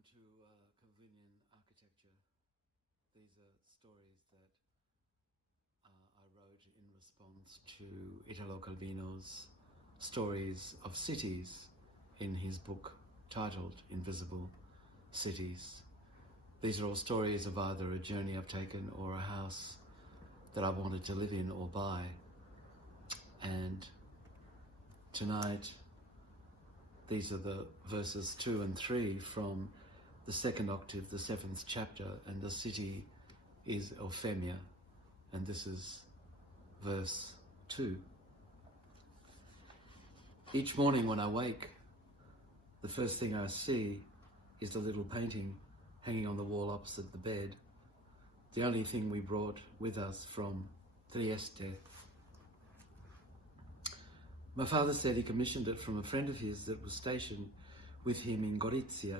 Welcome to Calvinian architecture. These are stories that I wrote in response to Italo Calvino's stories of cities in his book titled Invisible Cities. These are all stories of either a journey I've taken or a house that I wanted to live in or buy. And tonight, these are the verses 2 and 3 from the second octave, the 7th chapter, and the city is Eufemia, and this is verse 2. Each morning when I wake, the first thing I see is the little painting hanging on the wall opposite the bed, the only thing we brought with us from Trieste. My father said he commissioned it from a friend of his that was stationed with him in Gorizia.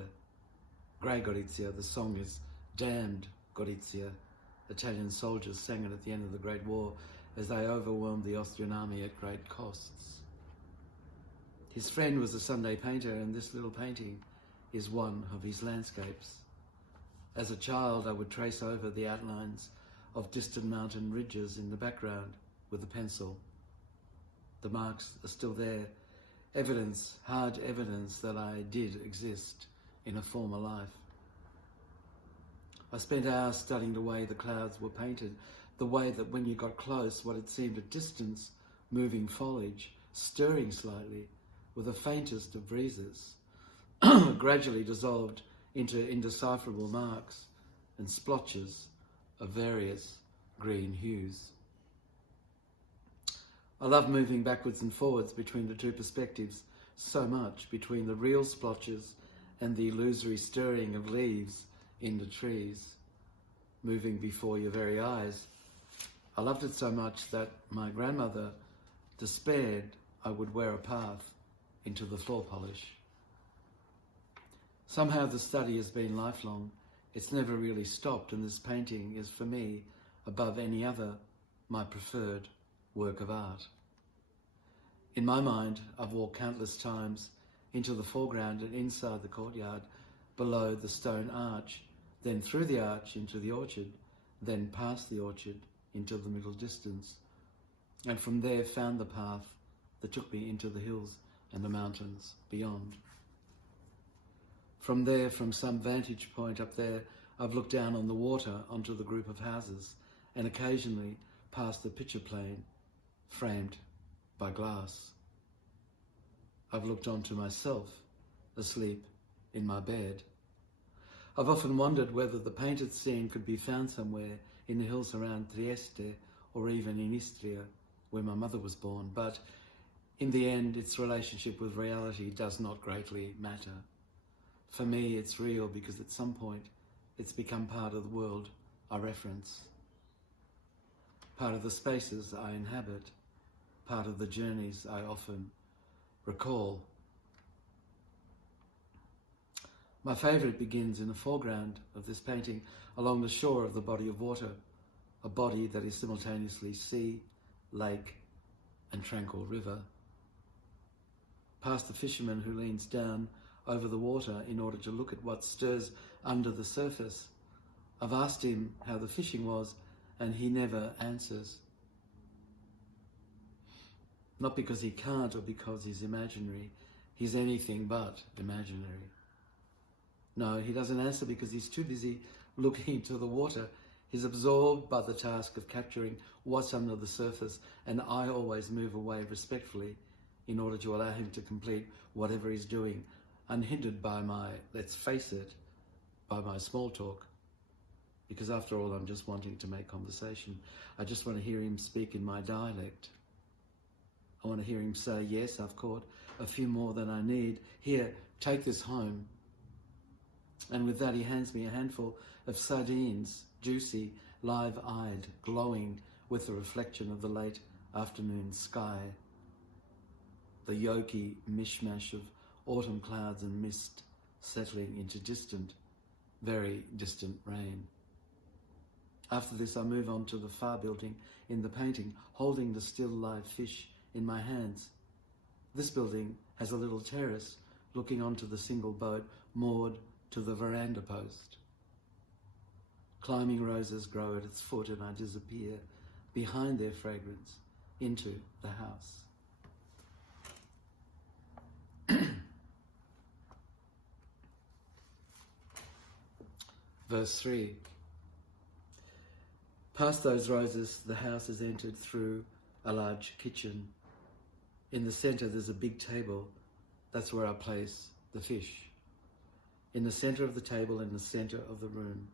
Grey Gorizia, the song is Damned Gorizia. Italian soldiers sang it at the end of the Great War as they overwhelmed the Austrian army at great costs. His friend was a Sunday painter, and this little painting is one of his landscapes. As a child, I would trace over the outlines of distant mountain ridges in the background with a pencil. The marks are still there, evidence, hard evidence that I did exist in a former life. I spent hours studying the way the clouds were painted, the way that when you got close, what it seemed a distance, moving foliage, stirring slightly with the faintest of breezes, gradually dissolved into indecipherable marks and splotches of various green hues. I love moving backwards and forwards between the two perspectives so much, between the real splotches and the illusory stirring of leaves in the trees, moving before your very eyes. I loved it so much that my grandmother despaired I would wear a path into the floor polish. Somehow the study has been lifelong. It's never really stopped, and this painting is for me, above any other, my preferred work of art. In my mind, I've walked countless times into the foreground and inside the courtyard, below the stone arch, then through the arch into the orchard, then past the orchard into the middle distance, and from there found the path that took me into the hills and the mountains beyond. From there, from some vantage point up there, I've looked down on the water onto the group of houses and occasionally past the picture plane framed by glass. I've looked onto myself, asleep in my bed. I've often wondered whether the painted scene could be found somewhere in the hills around Trieste or even in Istria, where my mother was born, but in the end, its relationship with reality does not greatly matter. For me, it's real because at some point, it's become part of the world I reference, part of the spaces I inhabit, part of the journeys I often recall. My favourite begins in the foreground of this painting, along the shore of the body of water, a body that is simultaneously sea, lake, and tranquil river. Past the fisherman who leans down over the water in order to look at what stirs under the surface. I've asked him how the fishing was, and he never answers. Not because he can't or because he's imaginary. He's anything but imaginary. No, he doesn't answer because he's too busy looking into the water. He's absorbed by the task of capturing what's under the surface, and I always move away respectfully in order to allow him to complete whatever he's doing, unhindered by my, let's face it, by my small talk. Because after all, I'm just wanting to make conversation. I just want to hear him speak in my dialect. I want to hear him say, yes, I've caught a few more than I need. Here, take this home. And with that, he hands me a handful of sardines, juicy, live-eyed, glowing with the reflection of the late afternoon sky. The yolky mishmash of autumn clouds and mist settling into distant, very distant rain. After this, I move on to the far building in the painting, holding the still live fish in my hands. This building has a little terrace looking onto the single boat moored to the veranda post. Climbing roses grow at its foot and I disappear behind their fragrance into the house. Verse 3. Past those roses, the house is entered through a large kitchen. In the centre, there's a big table. That's where I place the fish. In the centre of the table, in the centre of the room.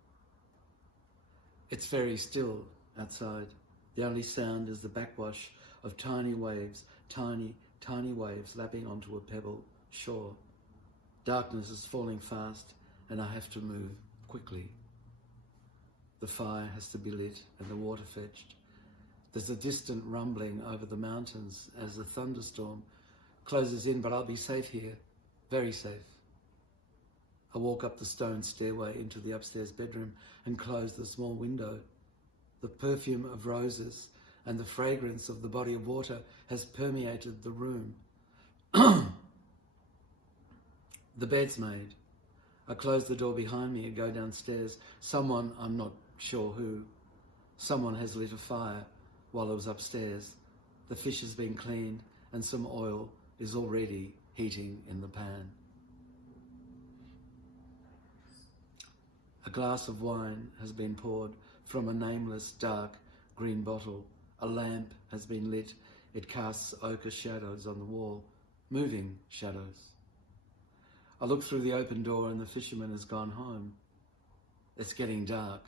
It's very still outside. The only sound is the backwash of tiny waves, tiny waves lapping onto a pebble shore. Darkness is falling fast and I have to move quickly. The fire has to be lit and the water fetched. There's a distant rumbling over the mountains as the thunderstorm closes in, but I'll be safe here, very safe. I walk up the stone stairway into the upstairs bedroom and close the small window. The perfume of roses and the fragrance of the body of water has permeated the room. The bed's made. I close the door behind me and go downstairs. Someone, I'm not sure who, someone has lit a fire while I was upstairs. The fish has been cleaned and some oil is already heating in the pan. A glass of wine has been poured from a nameless dark green bottle. A lamp has been lit. It casts ochre shadows on the wall, moving shadows. I look through the open door and the fisherman has gone home. It's getting dark,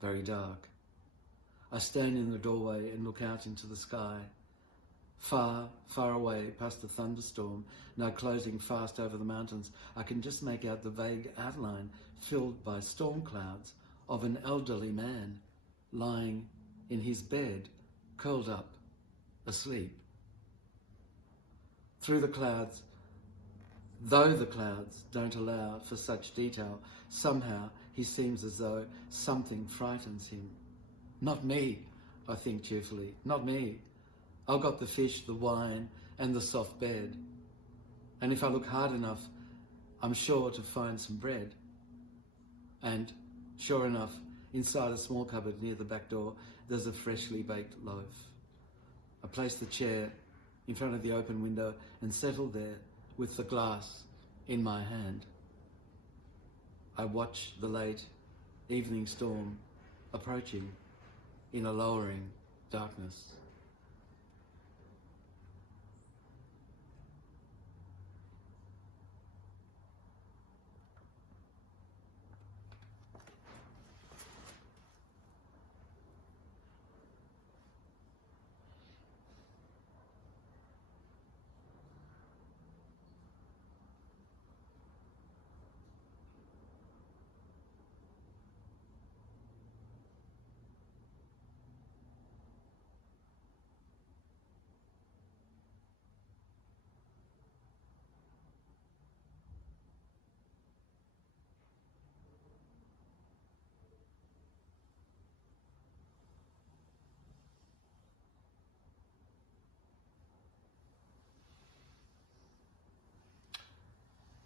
very dark. I stand in the doorway and look out into the sky. Far, far away past the thunderstorm, now closing fast over the mountains, I can just make out the vague outline filled by storm clouds of an elderly man lying in his bed, curled up, asleep. Through the clouds, though the clouds don't allow for such detail, somehow he seems as though something frightens him. Not me, I think cheerfully, not me. I've got the fish, the wine, and the soft bed. And if I look hard enough, I'm sure to find some bread. And sure enough, inside a small cupboard near the back door, there's a freshly baked loaf. I place the chair in front of the open window and settle there with the glass in my hand. I watch the late evening storm approaching in a lowering darkness.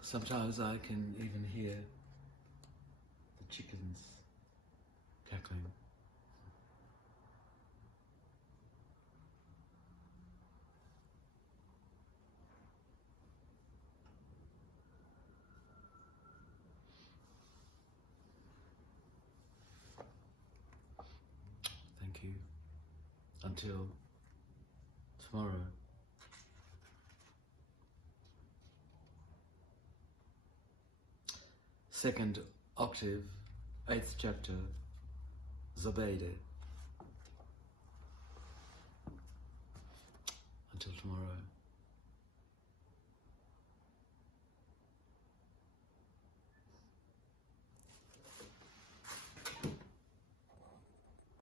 Sometimes I can even hear the chickens cackling. Thank you. Until tomorrow. Second octave, 8th chapter, Zobeide. Until tomorrow.